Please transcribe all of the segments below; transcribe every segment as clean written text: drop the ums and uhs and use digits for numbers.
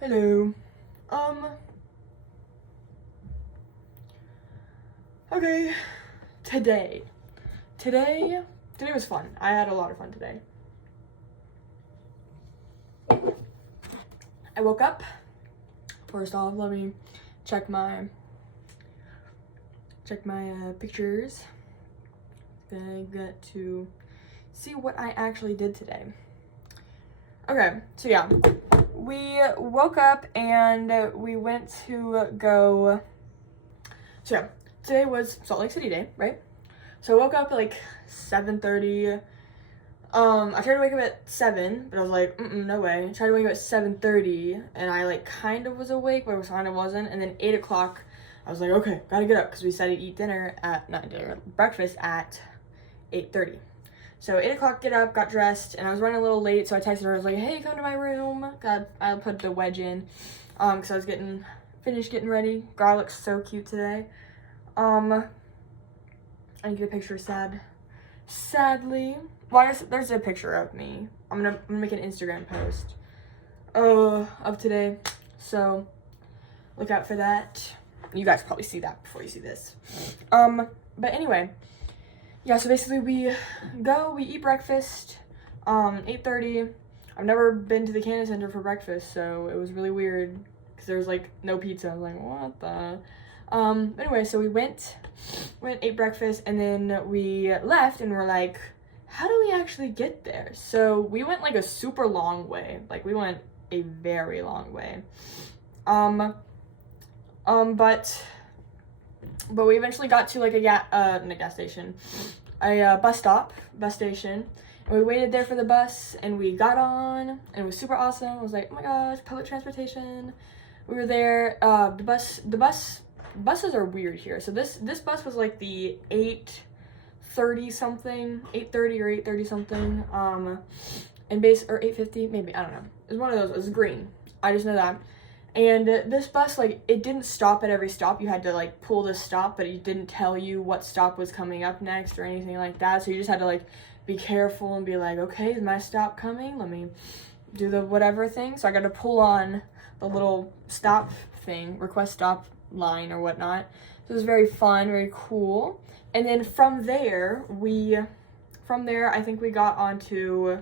Hello. Okay. Today was fun. I had a lot of fun today. I woke up. First off, let me check my pictures. I got to see what I actually did today. Okay, so yeah, we woke up and we went to go. So yeah, today was Salt Lake City Day, right? So I woke up at like 7:30. I tried to wake up at 7, but I was like, no way. I tried to wake up at 7:30, and I like kind of was awake, but I kind of wasn't. And then 8 o'clock, I was like, okay, gotta get up, because we decided to eat breakfast at 8:30. So 8 o'clock, get up, got dressed, and I was running a little late, so I texted her. I was like, hey, come to my room. I put the wedge in, because I was finished getting ready. God looks so cute today. I get a picture of sadly. Well, I guess there's a picture of me. I'm gonna make an Instagram post of today, so look out for that. You guys probably see that before you see this. But anyway, yeah, so basically we eat breakfast, 8:30. I've never been to the Canada Center for breakfast, so it was really weird because there was like no pizza. I was like, what the? Anyway, so we went, ate breakfast, and then we left, and we're like, how do we actually get there? So we went like a super long way. Like we went a very long way. But we eventually got to like a gas station, a bus station, and we waited there for the bus, and we got on, and it was super awesome. I was like, oh my gosh, public transportation. We were there. Buses are weird here. So this bus was like the 8:30 something, 8:30 or 8:30 something, or 8:50 maybe, I don't know. It was one of those. It was green. I just know that. And this bus, like, it didn't stop at every stop. You had to like pull the stop, but it didn't tell you what stop was coming up next or anything like that. So you just had to like be careful and be like, okay, is my stop coming? Let me do the whatever thing. So I got to pull on the little stop thing, request stop line or whatnot. So it was very fun, very cool. And then from there I think we got onto,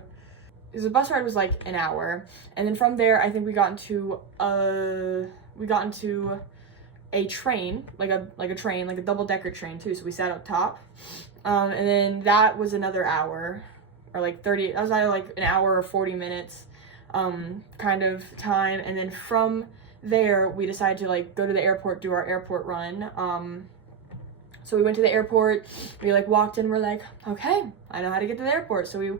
because the bus ride was like an hour, and then from there I think we got into a train, like a double-decker train too. So we sat up top, and then that was another hour, or like 30. That was either like an hour or 40 minutes, kind of time. And then from there we decided to like go to the airport, do our airport run. So we went to the airport, we like walked in, we're like, okay, I know how to get to the airport. So we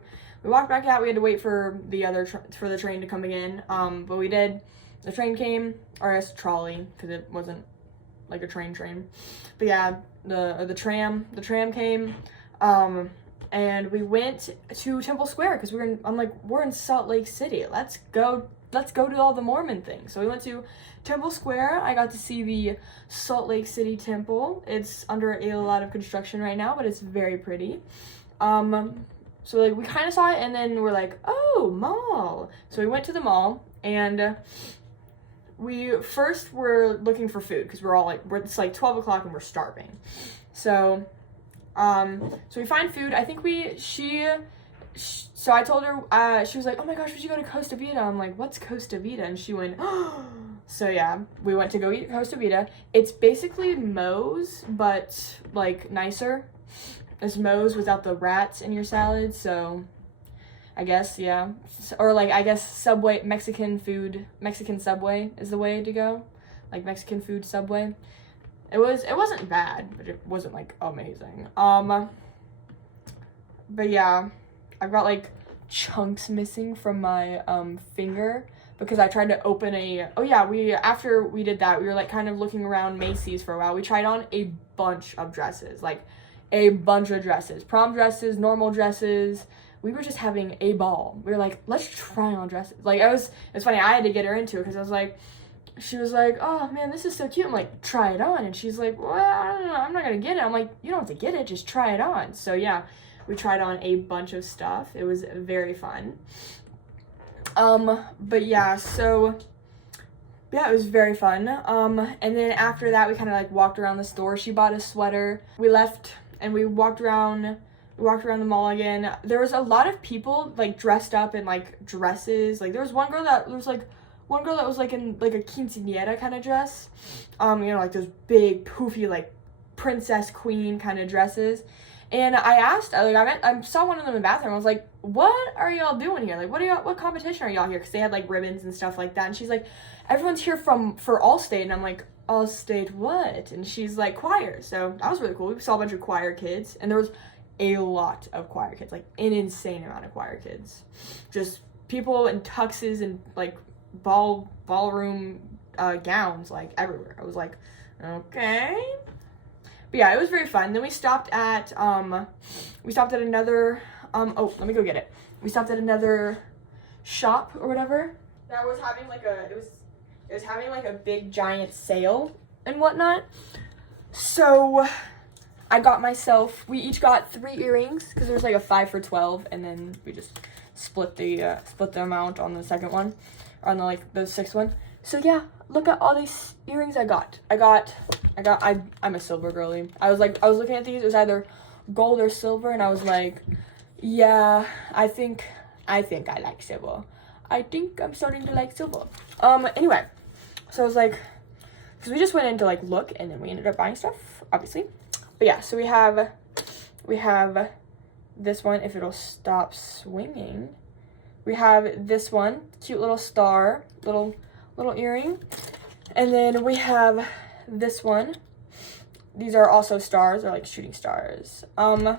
walked back out. We had to wait for the train to come again, but we did. The train came, or I guess trolley, because it wasn't like a train, but yeah, the tram came, and we went to Temple Square, because we're in Salt Lake City, let's go to all the Mormon things. So we went to Temple Square. I got to see the Salt Lake City Temple. It's under a lot of construction right now, but it's very pretty. So like we kind of saw it, and then we're like, oh, mall. So we went to the mall, and we first were looking for food, because it's like 12 o'clock and we're starving. So we find food. I think so I told her, she was like, oh my gosh, would you go to Costa Vida? I'm like, what's Costa Vida? And she went, oh. So yeah, we went to go eat at Costa Vida. It's basically Moe's, but like nicer. It's Moe's without the rats in your salad, so I guess, yeah. Or like, I guess Subway, Mexican Subway is the way to go. Like Mexican food Subway. It wasn't bad, but it wasn't like amazing. But yeah, I've got like chunks missing from my finger, because I tried to open after we did that, we were like kind of looking around Macy's for a while. We tried on a bunch of dresses, prom dresses, normal dresses. We were just having a ball. We were like, let's try on dresses. Like, it's funny, I had to get her into it, because I was like, she was like, oh man, this is so cute. I'm like, try it on. And she's like, well, I don't know, I'm not gonna get it. I'm like, you don't have to get it, just try it on. So yeah, we tried on a bunch of stuff. It was very fun. But yeah, so Yeah, it was very fun. And then after that, we kind of like walked around the store. She bought a sweater. We left and we walked around the mall again. There was a lot of people like dressed up in like dresses. Like there was one girl that was like in like a quinceañera kind of dress. You know, like those big poofy like princess queen kind of dresses. And I asked, I saw one of them in the bathroom. I was like, "What are y'all doing here? Like, what competition are y'all here?" Because they had like ribbons and stuff like that. And she's like, "Everyone's here for Allstate." And I'm like, "Allstate what?" And she's like, "Choir." So that was really cool. We saw a bunch of choir kids, and there was a lot of choir kids, like an insane amount of choir kids. Just people in tuxes and like ballroom gowns, like everywhere. I was like, okay. But yeah, it was very fun. Then we stopped at another oh, let me go get it. We stopped at another shop or whatever that was having like it was having like a big giant sale and whatnot. So we each got 3 earrings because there was like a 5 for $12, and then we just split the amount on the second one, or on the 6th one. So yeah, look at all these earrings I got. I'm a silver girly. I was looking at these. It was either gold or silver, and I was like, yeah, I think I like silver. I think I'm starting to like silver. Anyway, so I was like, because we just went in to like look, and then we ended up buying stuff, obviously. But yeah, so we have this one, if it'll stop swinging. We have this one, cute little star, little earring. And then we have this one. These are also stars, they're like shooting stars. And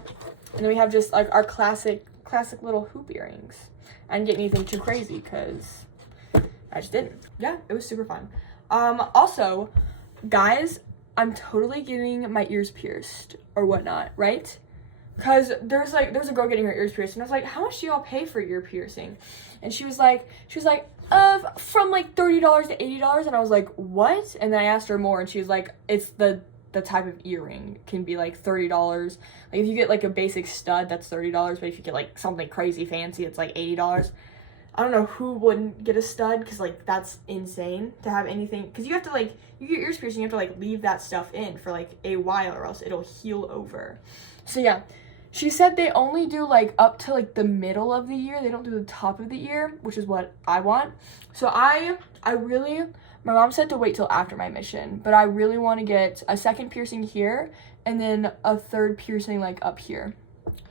then we have just like our classic little hoop earrings. I didn't get anything too crazy because I just didn't. Yeah, it was super fun. Also, guys, I'm totally getting my ears pierced or whatnot, right? Because there's a girl getting her ears pierced, and I was like, "How much do y'all pay for ear piercing?" And she was like, from like $30 to $80, and I was like, "What?" And then I asked her more, and she was like, "It's the type of earring can be like $30. Like if you get like a basic stud, that's $30, but if you get like something crazy fancy, it's like $80." I don't know who wouldn't get a stud, because like that's insane to have anything, because you have to like, you get ears piercing, you have to like leave that stuff in for like a while or else it'll heal over. So yeah, she said they only do like up to like the middle of the ear. They don't do the top of the ear, which is what I want. So I really, my mom said to wait till after my mission, but I really want to get a second piercing here and then a third piercing like up here.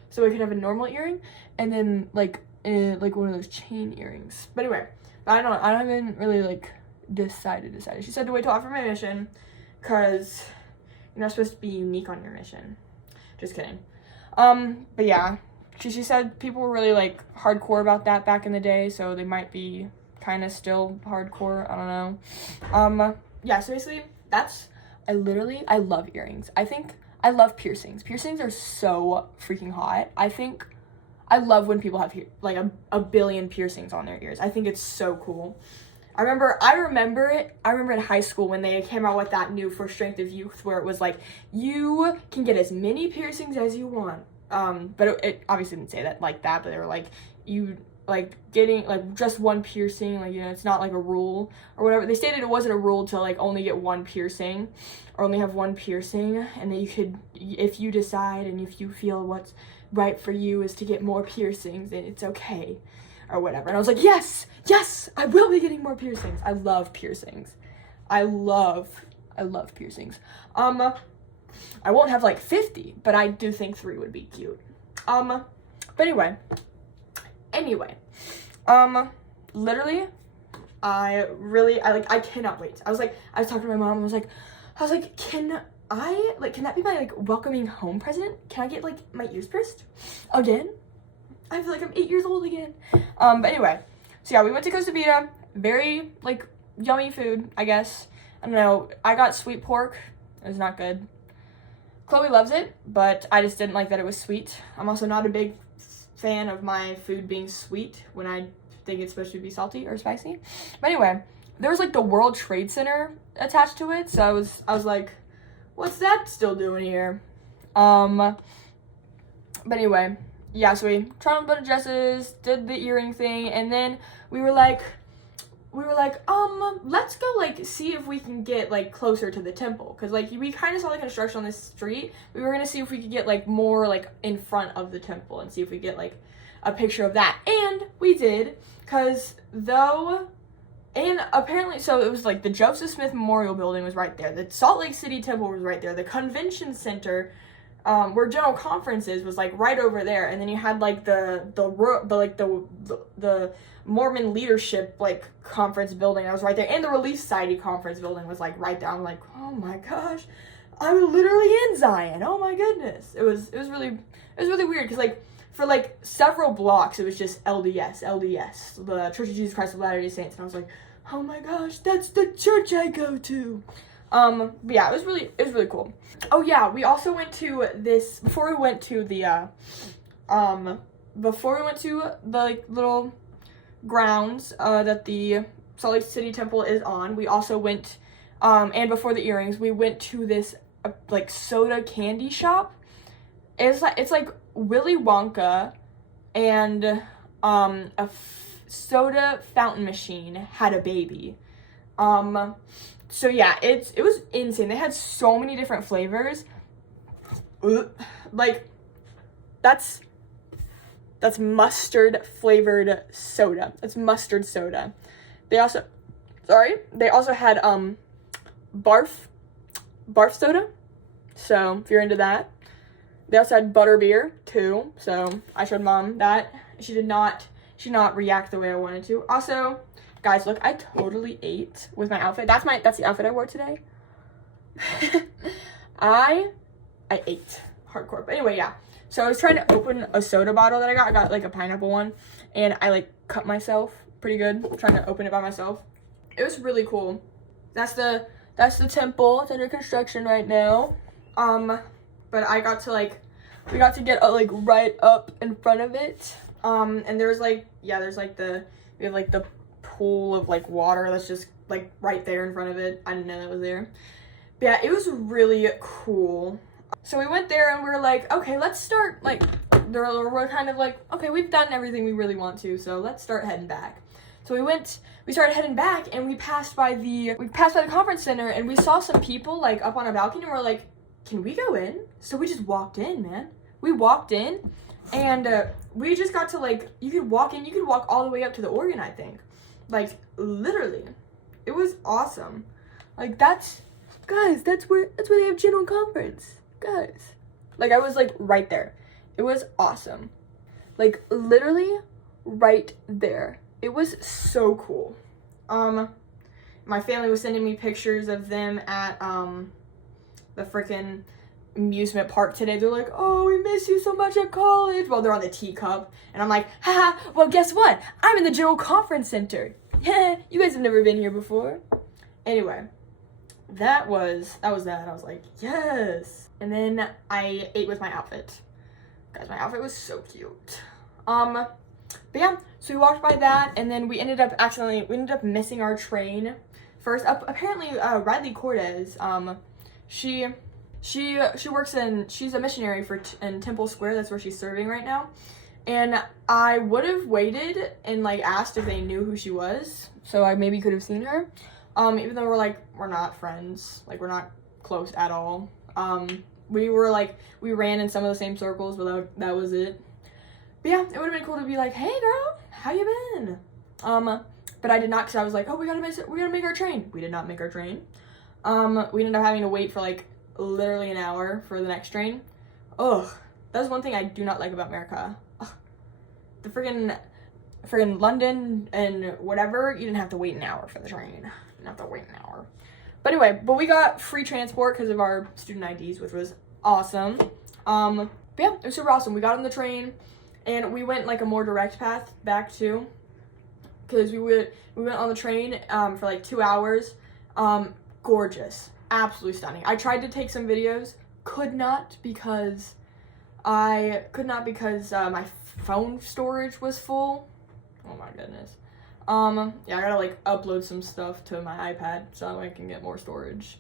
So we could have a normal earring and then like one of those chain earrings. But anyway, I haven't really like decided. She said to wait till after my mission because you're not supposed to be unique on your mission. Just kidding. But yeah, she said people were really like hardcore about that back in the day, so they might be kind of still hardcore. I don't know. Yeah, so basically I love earrings. I love piercings. Piercings are so freaking hot. I love when people have like a billion piercings on their ears. I think it's so cool. I remember in high school when they came out with that new for Strength of Youth, where it was like, you can get as many piercings as you want. But it obviously didn't say that like that, but they were like, you like getting like just one piercing, like, you know, it's not like a rule or whatever. They stated it wasn't a rule to like only get one piercing or only have one piercing, and that you could, if you decide and if you feel what's right for you is to get more piercings, then it's okay or whatever. And I was like, yes, I will be getting more piercings. I love piercings. I love piercings. I won't have like 50, but I do think 3 would be cute. But anyway, literally, I cannot wait. I was talking to my mom, I was like, can that be my like welcoming home present? Can I get like my ears pierced again? I feel like I'm 8 years old again. But anyway, so yeah, we went to Costa Vida. Very like yummy food, I guess. I don't know. I got sweet pork. It was not good. Chloe loves it, but I just didn't like that it was sweet. I'm also not a big fan of my food being sweet when I think it's supposed to be salty or spicy. But anyway, there was like the World Trade Center attached to it, so I was like, what's that still doing here? But anyway, yeah, so we tried on a bunch of dresses, did the earring thing, and then we were like, we were like, let's go, like, see if we can get, like, closer to the temple. Because, like, we kind of saw the construction on this street. We were going to see if we could get, like, more, like, in front of the temple and see if we get, like, a picture of that. And we did, because and apparently, so it was, like, the Joseph Smith Memorial Building was right there. The Salt Lake City Temple was right there. The Convention Center, where General Conference is, was, like, right over there. And then you had, like, the Mormon leadership, like, conference building that was right there, and the Relief Society conference building was, like, right down. Like, oh my gosh, I'm literally in Zion. Oh my goodness. It was really weird, because, like, for, like, several blocks it was just LDS, the Church of Jesus Christ of Latter-day Saints, and I was like, oh my gosh, that's the church I go to. But yeah, it was really cool. Oh yeah, we also went to this before we went to the like, little grounds that the Salt Lake City Temple is on. We also went, and before the earrings, we went to this like soda candy shop. It's like Willy Wonka and soda fountain machine had a baby. So yeah, it was insane. They had so many different flavors. Like, that's mustard flavored soda. That's mustard soda. They also had barf soda. So if you're into that. They also had butterbeer too. So I showed Mom that. She did not react the way I wanted to. Also, guys, look, I totally ate with my outfit. That's the outfit I wore today. I ate hardcore. But anyway, yeah. So I was trying to open a soda bottle that I got. I got, like, a pineapple one, and I, like, cut myself pretty good trying to open it by myself. It was really cool. That's the temple. It's under construction right now. But we got to get, like, right up in front of it. And there's, like, yeah, there's, like, we have, like, the pool of, like, water that's just, like, right there in front of it. I didn't know that was there. But yeah, it was really cool. So we went there and we were like, okay, let's start, like, we're kind of like, okay, we've done everything we really want to, so let's start heading back. So we started heading back, and we passed by the conference center, and we saw some people, like, up on a balcony, and we're like, can we go in? So we just walked in, man. We walked in, and we just got to, like, you could walk all the way up to the organ, I think. Like, literally. It was awesome. Like, that's where they have General Conference. Guys. Like, I was, like, right there. It was awesome. Like, literally right there. It was so cool. My family was sending me pictures of them at, the freaking amusement park today. They're like, oh, we miss you so much at college. Well, they're on the teacup. And I'm like, haha, well, guess what? I'm in the General Conference Center. Yeah, you guys have never been here before. Anyway, that was that. I was like, yes. And then I ate with my outfit. Guys, my outfit was so cute. But yeah, so we walked by that, and then we ended up missing our train. First up, apparently, Riley Cortez, she works she's a missionary in Temple Square. That's where she's serving right now. And I would have waited and, like, asked if they knew who she was, so I maybe could have seen her. Even though we're not friends, like, we're not close at all. We ran in some of the same circles, but that was it. But yeah, it would have been cool to be like, hey girl, how you been? But I did not, because I was like, oh, we gotta make our train. We did not make our train. We ended up having to wait for, like, literally an hour for the next train. Ugh, that's one thing I do not like about America. Ugh. The friggin' London and whatever, you didn't have to wait an hour for the train. You didn't have to wait an hour. But anyway, we got free transport because of our student IDs, which was awesome. But yeah, it was super awesome. We got on the train, and we went, like, a more direct path back too, because we went on the train for like 2 hours. Gorgeous, absolutely stunning. I tried to take some videos, could not because my phone storage was full. Oh my goodness. Yeah, I gotta, like, upload some stuff to my iPad so I can get more storage.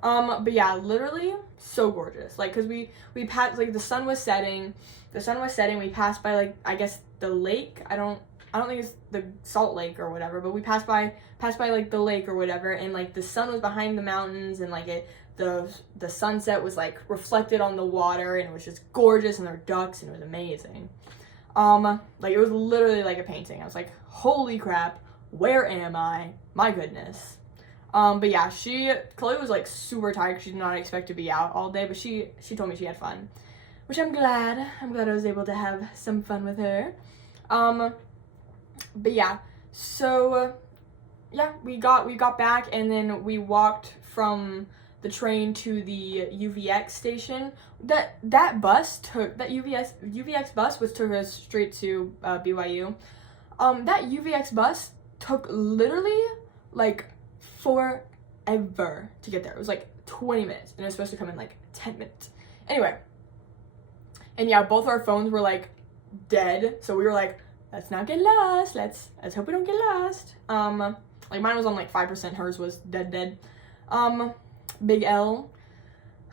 But yeah, literally so gorgeous. Like, cause we passed, like, the sun was setting, we passed by, like, I guess the lake. I don't I don't think it's the Salt Lake or whatever, but we passed by like the lake or whatever, and like the sun was behind the mountains, and like the sunset was like reflected on the water, and it was just gorgeous, and there were ducks, and it was amazing. Like it was literally like a painting. I was like, holy crap, where am I? My goodness. But yeah, Chloe was like super tired because she did not expect to be out all day, but she told me she had fun, which I'm glad I was able to have some fun with her. But yeah, so yeah, we got back, and then we walked from the train to the UVX station. That UVX bus, which took us straight to BYU. That UVX bus took literally like forever to get there. It was like 20 minutes, and it was supposed to come in like 10 minutes. Anyway, and yeah, both our phones were like dead, so we were like, let's not get lost. Let's hope we don't get lost. Like mine was on like 5%. Hers was dead. Big L.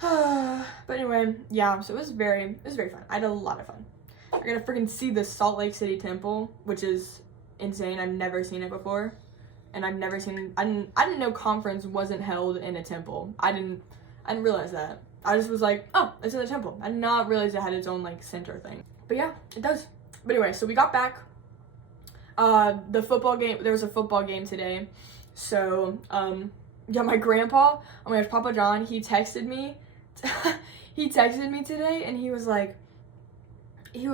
But anyway, yeah. So it was very fun. I had a lot of fun. I got to freaking see the Salt Lake City Temple, which is insane. I've never seen it before, and I didn't know conference wasn't held in a temple. I didn't realize that. I just was like, oh, it's in the temple. I did not realize it had its own like center thing. But yeah, it does. But anyway, so we got back. The football game, there was a football game today. So, yeah, my grandpa, oh my gosh, Papa John, he texted me today, and he was like, hey,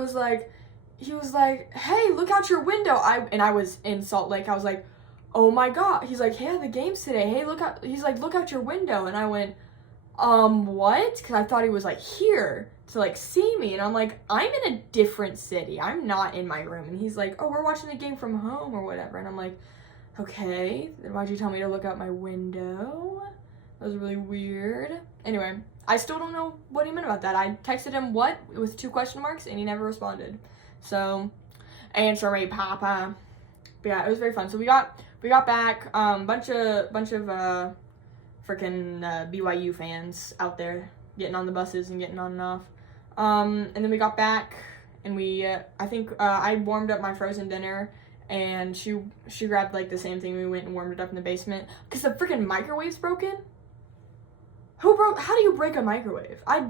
look out your window. I was in Salt Lake. I was like, oh my God. He's like, yeah, the game's today. Hey, look out. He's like, look out your window. And I went, what? Because I thought he was like here to like see me, and I'm like, I'm in a different city. I'm not in my room. And he's like, oh, we're watching the game from home or whatever. And I'm like, okay, then why'd you tell me to look out my window? That was really weird. Anyway, I still don't know what he meant about that. I texted him what with 2 question marks, and he never responded. So, answer me, Papa. But yeah, it was very fun. So we got back, bunch of freaking BYU fans out there getting on the buses and getting on and off. And then we got back, and I think I warmed up my frozen dinner, and she grabbed like the same thing. We went and warmed it up in the basement because the freaking microwave's broken. How do you break a microwave? I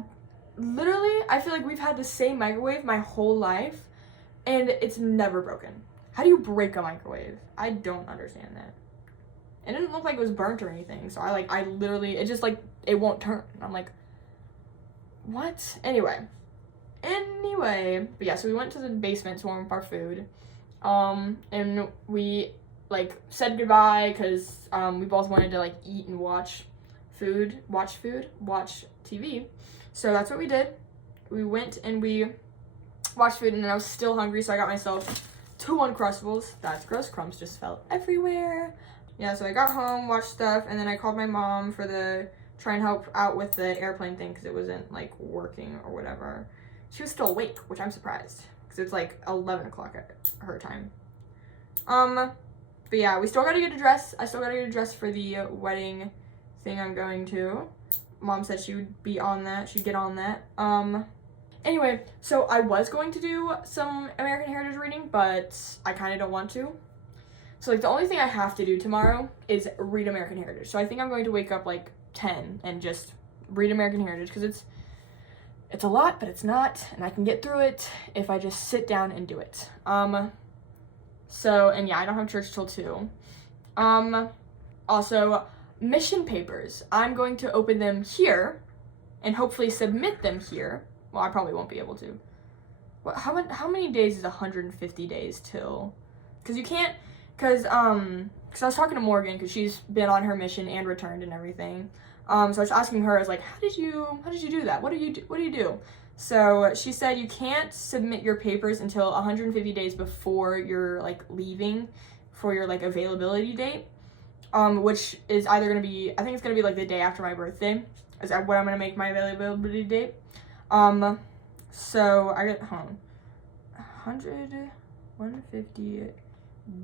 feel like we've had the same microwave my whole life, and it's never broken. How do you break a microwave? I don't understand that. It didn't look like it was burnt or anything, so I literally, it just like, it won't turn. I'm like, what? Anyway, but yeah, so we went to the basement to warm up our food, and we like said goodbye because we both wanted to like eat and watch TV. So that's what we did. We went and we watched food, and then I was still hungry, so I got myself 2 Uncrustables. That's gross. Crumbs just fell everywhere. Yeah, so I got home, watched stuff, and then I called my mom for try and help out with the airplane thing because it wasn't like working or whatever. She was still awake, which I'm surprised because it's like 11 o'clock at her time. But yeah, we still gotta get a dress. I still gotta get a dress for the wedding thing I'm going to. Mom said she would be on that. She'd get on that. Anyway, so I was going to do some American Heritage reading, but I kind of don't want to. So like the only thing I have to do tomorrow is read American Heritage. So I think I'm going to wake up like 10 and just read American Heritage because it's a lot, but it's not, and I can get through it if I just sit down and do it. So, and yeah, I don't have church till 2. Also, mission papers. I'm going to open them here and hopefully submit them here. Well, I probably won't be able to. How many days is 150 days till? Because you can't, because I was talking to Morgan because she's been on her mission and returned and everything. So I was asking her, I was like, how did you do that? What do you do? So she said you can't submit your papers until 150 days before you're like leaving for your like availability date. Which is either gonna be, I think it's gonna be like the day after my birthday, is what I'm gonna make my availability date. So I get 150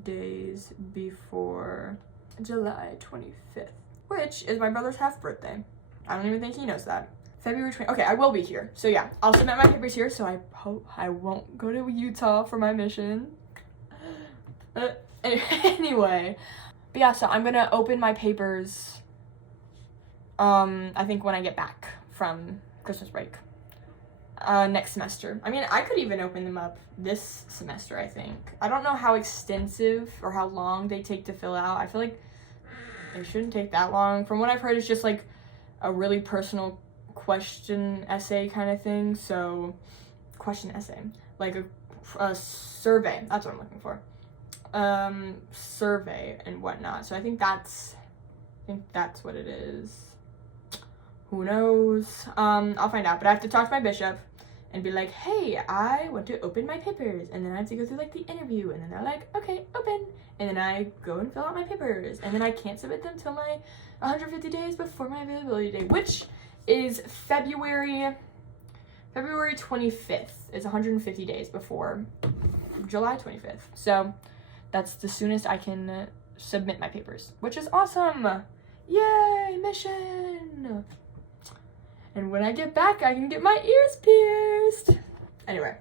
days before July 25th, which is my brother's half birthday. I don't even think he knows that. February 20th. Okay, I will be here. So yeah, I'll submit my papers here, so I hope I won't go to Utah for my mission. Anyway, but yeah, so I'm gonna open my papers, I think when I get back from Christmas break, next semester. I mean, I could even open them up this semester, I think. I don't know how extensive or how long they take to fill out. I feel like it shouldn't take that long. From what I've heard, it's just like a really personal question essay kind of thing. So, question essay, like a survey. That's what I'm looking for. Survey and whatnot. So I think that's what it is. Who knows? I'll find out. But I have to talk to my bishop and be like, hey, I want to open my papers. And then I have to go through like the interview. And then they're like, okay, open. And then I go and fill out my papers. And then I can't submit them till my 150 days before my availability date, which is February 25th. It's 150 days before July 25th. So that's the soonest I can submit my papers, which is awesome. Yay, mission. And when I get back, I can get my ears pierced. Anyway,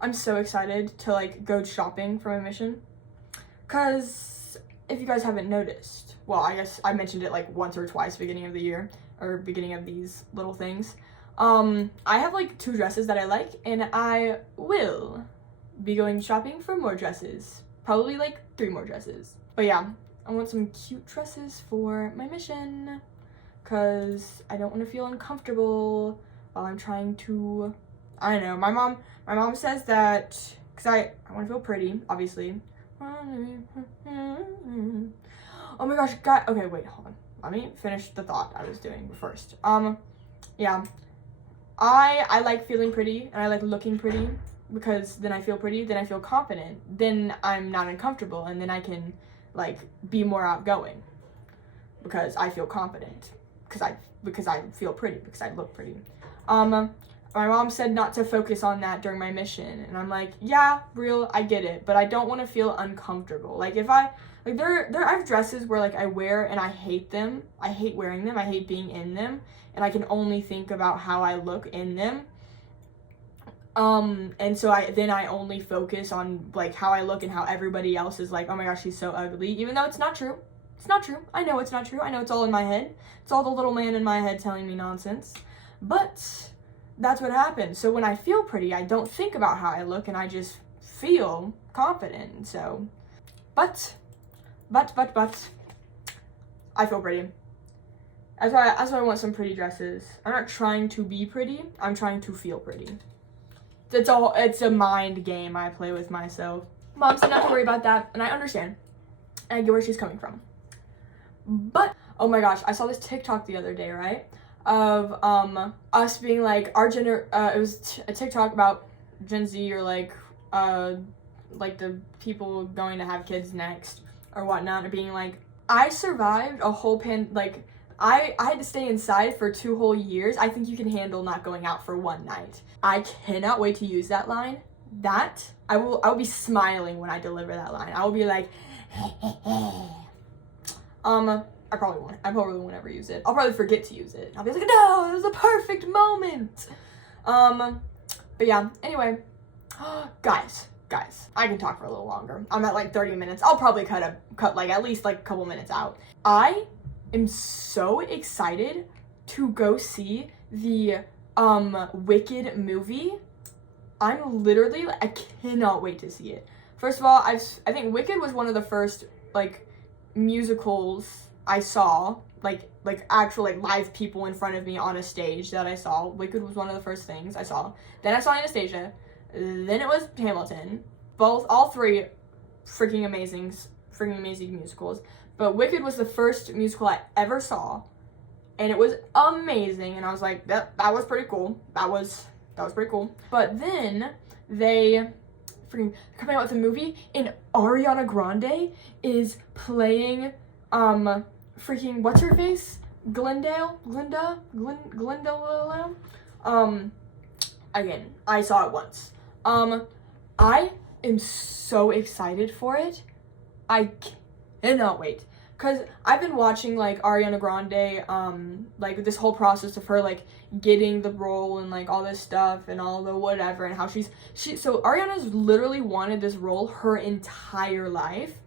I'm so excited to like go shopping for my mission. Cause if you guys haven't noticed, well, I guess I mentioned it like once or twice beginning of the year or beginning of these little things. I have like 2 dresses that I like, and I will be going shopping for more dresses. Probably like 3 more dresses. But yeah, I want some cute dresses for my mission, cause I don't want to feel uncomfortable while I'm trying to, I don't know, my mom says that, cause I want to feel pretty, obviously. Oh my gosh, God, okay, wait, hold on. Let me finish the thought I was doing first. Yeah, I like feeling pretty, and I like looking pretty, because then I feel pretty, then I feel confident, then I'm not uncomfortable, and then I can, like, be more outgoing, because I feel confident, because I feel pretty, because I look pretty. My mom said not to focus on that during my mission, and I'm like, yeah, real, I get it, but I don't want to feel uncomfortable. Like, if I, like, I have dresses where, like, I wear and I hate them, I hate wearing them, I hate being in them, and I can only think about how I look in them. And so I only focus on, like, how I look and how everybody else is like, oh my gosh, she's so ugly, even though it's not true. It's not true. I know it's not true. I know it's all in my head. It's all the little man in my head telling me nonsense. But that's what happens. So when I feel pretty, I don't think about how I look, and I just feel confident. So, but, I feel pretty. That's why I want some pretty dresses. I'm not trying to be pretty. I'm trying to feel pretty. It's a mind game I play with myself. Mom said not to worry about that, and I understand. And I get where she's coming from. But, oh my gosh, I saw this TikTok the other day, right? Of us being like, it was a TikTok about Gen Z, or like the people going to have kids next or whatnot, or being like, I survived a whole I had to stay inside for 2 whole years. I think you can handle not going out for 1 night. I cannot wait to use that line. I will be smiling when I deliver that line. I will be like, I probably won't ever use it. I'll probably forget to use it. I'll be like, no, it was a perfect moment. But yeah, anyway, guys, I can talk for a little longer. I'm at like 30 minutes. I'll probably cut like at least like a couple minutes out. I am so excited to go see the Wicked movie. I cannot wait to see it. First of all, I think Wicked was one of the first like musicals I saw, like actual like live people in front of me on a stage that I saw. Wicked was one of the first things I saw. Then I saw Anastasia. Then it was Hamilton. All 3 freaking amazing musicals. But Wicked was the first musical I ever saw, and it was amazing. And I was like, that was pretty cool. That was pretty cool. But then they freaking coming out with a movie, and Ariana Grande is playing freaking what's her face? Glenda. Again, I saw it once. I am so excited for it. I cannot wait. Cause I've been watching like Ariana Grande, like this whole process of her like getting the role and like all this stuff and all the whatever, and how so Ariana's literally wanted this role her entire life,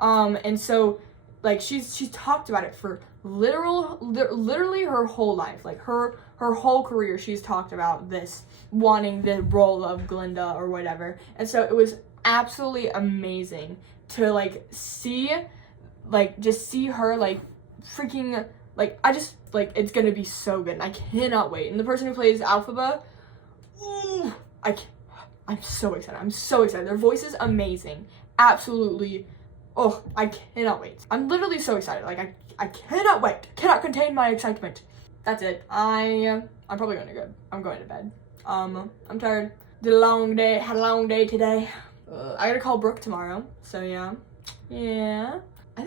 and so like she's talked about it for literally her whole life, like her whole career. She's talked about this, wanting the role of Glinda or whatever, and so it was absolutely amazing to like see. Like, just see her, like, freaking, like, I just, like, it's gonna be so good, and I cannot wait. And the person who plays Alphaba, ooh, I'm so excited. I'm so excited. Their voice is amazing. Absolutely, oh, I cannot wait. I'm literally so excited. Like, I cannot wait. Cannot contain my excitement. That's it. I'm probably gonna go. I'm going to bed. I'm tired. Did a long day. Had a long day today. I gotta call Brooke tomorrow, so yeah. Yeah. I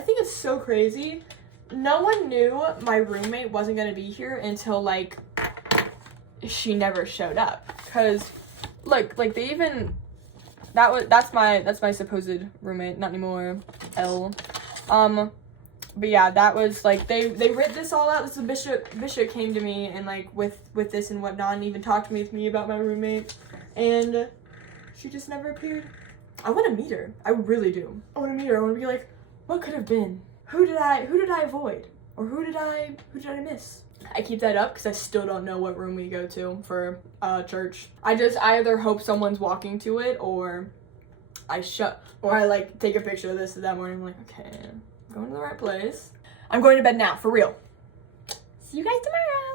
think it's so crazy. No one knew my roommate wasn't gonna be here until like she never showed up. Cause like they even that's my supposed roommate, not anymore. L. But yeah, that was like they writ this all out. This bishop came to me and like with this and whatnot, and even talked to me about my roommate, and she just never appeared. I want to meet her. I really do. I want to meet her. I want to be like, what could have been? Who did I avoid? Or who did I miss? I keep that up because I still don't know what room we go to for church. I either hope someone's walking to it, or I like take a picture of this that morning. I'm like, okay, I'm going to the right place. I'm going to bed now, for real. See you guys tomorrow.